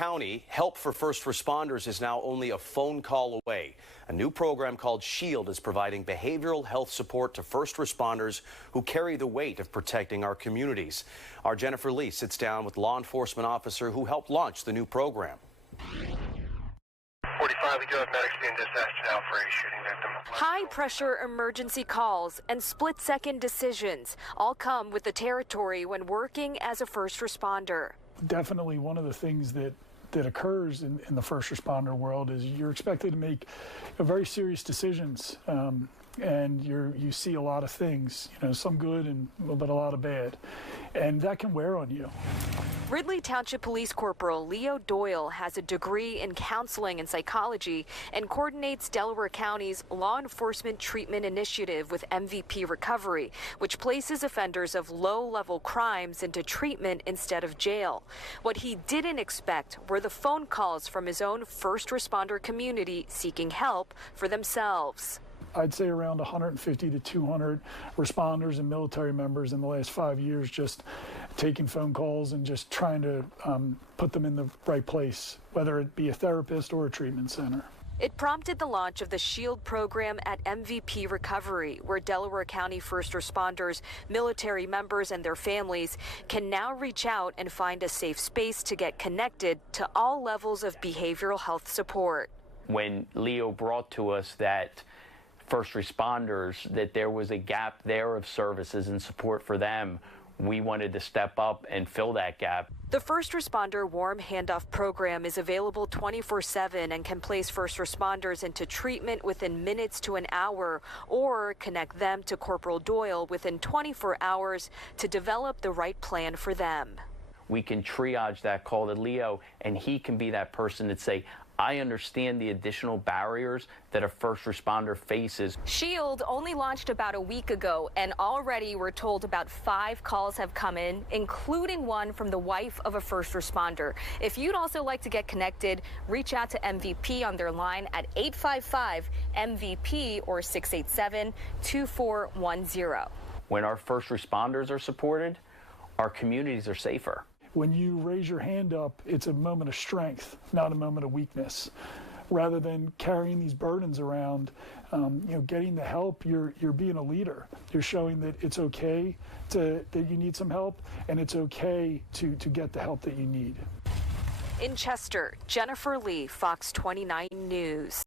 County, help for first responders is now only a phone call away. A new program called SHIELD is providing behavioral health support to first responders who carry the weight of protecting our communities. Our Jennifer Lee sits down with law enforcement officer who helped launch the new program. 45, we do have medics being dispatched now for a shooting victim. High-pressure emergency calls and split-second decisions all come with the territory when working as a first responder. Definitely one of the things that occurs in the first responder world is you're expected to make very serious decisions, and you see a lot of things, some good and a lot of bad, and that can wear on you. Ridley Township Police Corporal Leo Doyle has a degree in counseling and psychology and coordinates Delaware County's Law Enforcement Treatment Initiative with MVP Recovery, which places offenders of low-level crimes into treatment instead of jail. What he didn't expect were the phone calls from his own first responder community seeking help for themselves. I'd say around 150 to 200 responders and military members in the last 5 years just taking phone calls and just trying to put them in the right place, whether it be a therapist or a treatment center. It prompted the launch of the SHIELD program at MVP Recovery, where Delaware County first responders, military members, and their families can now reach out and find a safe space to get connected to all levels of behavioral health support. When Leo brought to us that first responders, that there was a gap there of services and support for them, we wanted to step up and fill that gap. The First Responder Warm Handoff program is available 24/7 and can place first responders into treatment within minutes to an hour or connect them to Corporal Doyle within 24 hours to develop the right plan for them. We can triage that call to Leo, and he can be that person that say, I understand the additional barriers that a first responder faces. SHIELD only launched about a week ago, and already we're told about 5 calls have come in, including one from the wife of a first responder. If you'd also like to get connected, reach out to MVP on their line at 855-MVP or 687-2410. When our first responders are supported, our communities are safer. When you raise your hand up, it's a moment of strength, not a moment of weakness. Rather than carrying these burdens around, getting the help, you're being a leader. You're showing that it's okay that you need some help, and it's okay to get the help that you need. In Chester, Jennifer Lee, Fox 29 News.